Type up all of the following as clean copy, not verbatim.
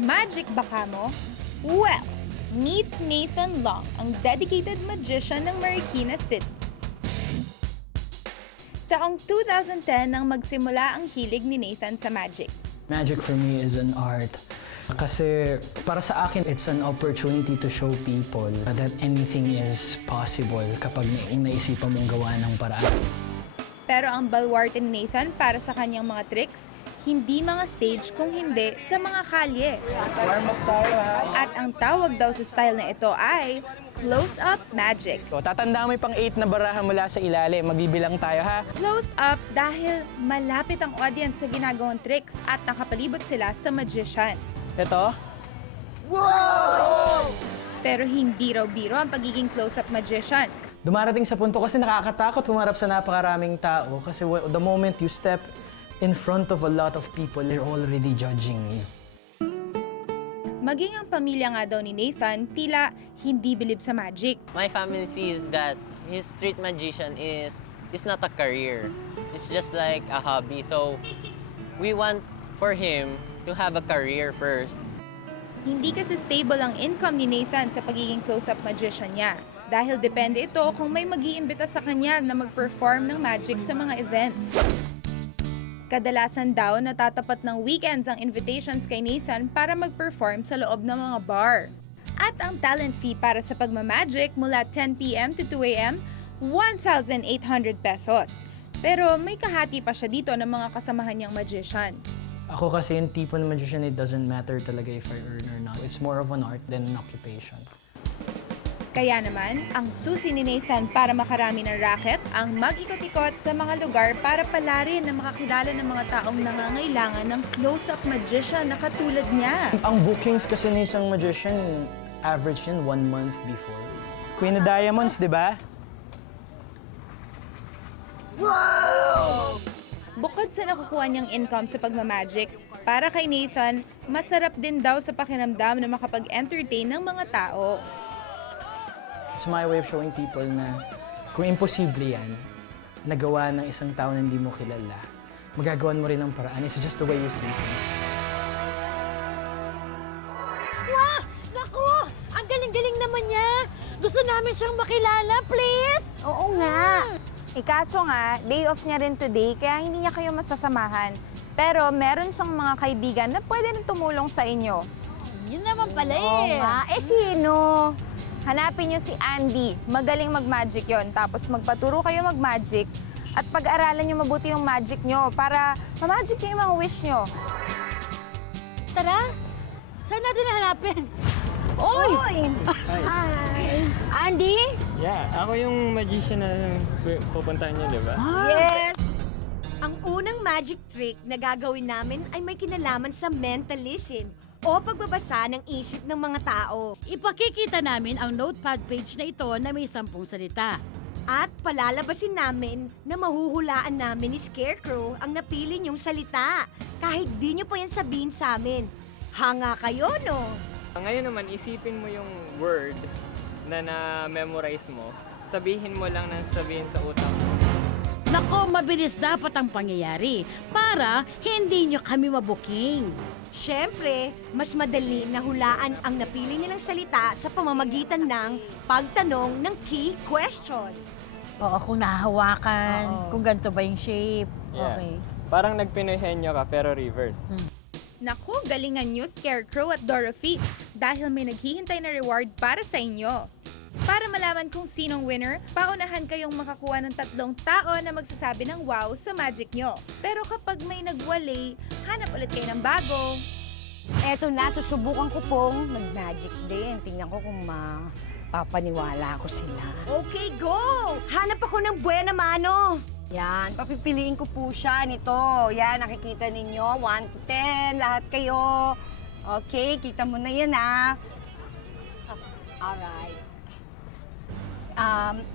Magic ba kamo? Well, meet Nathan Long, ang dedicated magician ng Marikina City. Taong 2010 nang magsimula ang hilig ni Nathan sa magic. Magic for me is an art. Kasi para sa akin, it's an opportunity to show people that anything is possible kapag naisipan mong gawa ng paraan. Pero ang baluarte ni Nathan para sa kanyang mga tricks, hindi mga stage kung hindi sa mga kalye. Warm up tayo, ha? At ang tawag daw sa style na ito ay close-up magic. So, tatandaan mo yung pang-8 na baraha mula sa ilalim. Magbibilang tayo, ha? Close-up dahil malapit ang audience sa ginagawang tricks at nakapalibot sila sa magician. Ito. Pero hindi raw biro ang pagiging close-up magician. Dumarating sa punto kasi nakakatakot humarap sa napakaraming tao kasi the moment you step in front of a lot of people, they're already judging you. Maging ang pamilya nga daw ni Nathan, tila hindi bilib sa magic. My family sees that his street magician is not a career. It's just like a hobby. So we want for him to have a career first. Hindi kasi stable ang income ni Nathan sa pagiging close-up magician niya. Dahil depende ito kung may mag-iimbita sa kanya na mag-perform ng magic sa mga events. Kadalasan daw natatapat ng weekends ang invitations kay Nathan para mag-perform sa loob ng mga bar. At ang talent fee para sa pagmamagic mula 10 p.m. to 2 a.m., 1,800 pesos. Pero may kahati pa siya dito ng mga kasamahan niyang magician. Ako kasi yung tipo ng magician, it doesn't matter talaga if I earn or not. It's more of an art than an occupation. Kaya naman, ang susi ni Nathan para makarami ng racket ang mag-ikot-ikot sa mga lugar para palarin na makakilala ng mga taong nangangailangan ng close-up magician na katulad niya. Ang bookings kasi ng isang magician, average yun 1 month before. Queen of Diamonds, di ba? Bukod sa nakukuha niyang income sa pagmamagic, para kay Nathan, masarap din daw sa pakiramdam na makapag-entertain ng mga tao. It's my way of showing people na kung imposible yan, nagawa ng isang tao na hindi mo kilala, magagawan mo rin ng paraan. It's just the way you see things. Wah! Naku! Ang galing-galing naman niya! Gusto namin siyang makilala, please! Oo nga. Kaso nga, day off niya rin today, kaya hindi niya kayo masasamahan. Pero meron siyang mga kaibigan na pwede rin tumulong sa inyo. Yun naman pala Oo eh. nga. Sino? Hanapin niyo si Andy. Magaling mag-magic yon. Tapos magpaturo kayo mag-magic at pag-aralan niyo mabuti yung magic niyo para ma-magic niyo yung mga wish niyo. Tara! Saan natin hanapin? Oy! Hi! Andy? Yeah, ako yung magician na pupuntahan niyo, di ba? Yes! Ang unang magic trick na gagawin namin ay may kinalaman sa mentalism o pagbabasa ng isip ng mga tao. Ipakikita namin ang notepad page na ito na may 10 salita. At palalabasin namin na mahuhulaan namin ni Scarecrow ang napili niyong salita. Kahit di niyo pa yan sabihin sa amin. Hanga kayo, no? Ngayon naman, isipin mo yung word na na-memorize mo. Sabihin mo lang nang sabihin sa utak mo. Nako, mabilis dapat ang pangyayari para hindi nyo kami mabuking. Siyempre, mas madali na hulaan ang napili nilang salita sa pamamagitan ng pagtanong ng key questions. Oo, kung nahahawakan, kung ganito ba yung shape. Yeah. Okay. Parang nagpinohenyo ka pero reverse. Naku, galingan niyo Scarecrow at Dorothy dahil may naghihintay na reward para sa inyo. Para malaman kung sinong winner, paunahan kayong makakuha ng 3 tao na magsasabi ng wow sa magic nyo. Pero kapag may nagwalay, hanap ulit kayo ng bago. Eto na, susubukan ko pong mag-magic din. Tingnan ko kung mapapaniwala ko sila. Okay, go! Hanap ako ng buena mano. Yan, papipiliin ko po siya nito. Yan, nakikita ninyo, 1 to 10, lahat kayo. Okay, kita mo na yan, ha? Alright.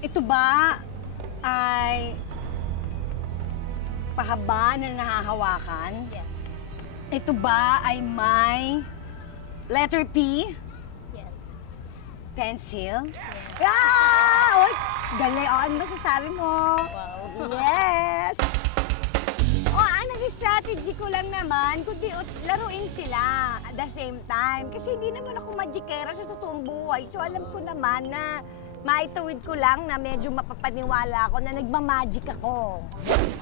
Ito ba ay pahaba na nahahawakan? Yes. Ito ba ay may letter P? Yes. Pencil? Yeah! Oy, galing. Ano ba sasabi mo? Wow. Yes! Oh, ang naging strategy ko lang naman, kundi laruin sila at the same time. Kasi hindi naman ako magikera sa totoong buhay. So alam ko naman na maitawid ko lang na medyo mapapaniwala ako na nagmamagic ako.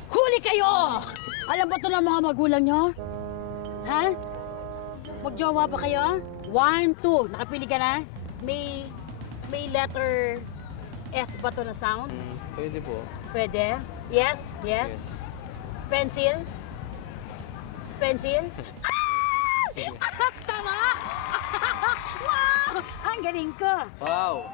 Huli kayo! Alam ba ito ng mga magulang nyo? Ha? Magjowa ba kayo? 1, 2. Nakapili ka na? May letter S ba ito na sound? Pwede po. Pwede? Yes? Yes? Pencil? Pencil? Tama! Wow! Ang galing ko! Wow!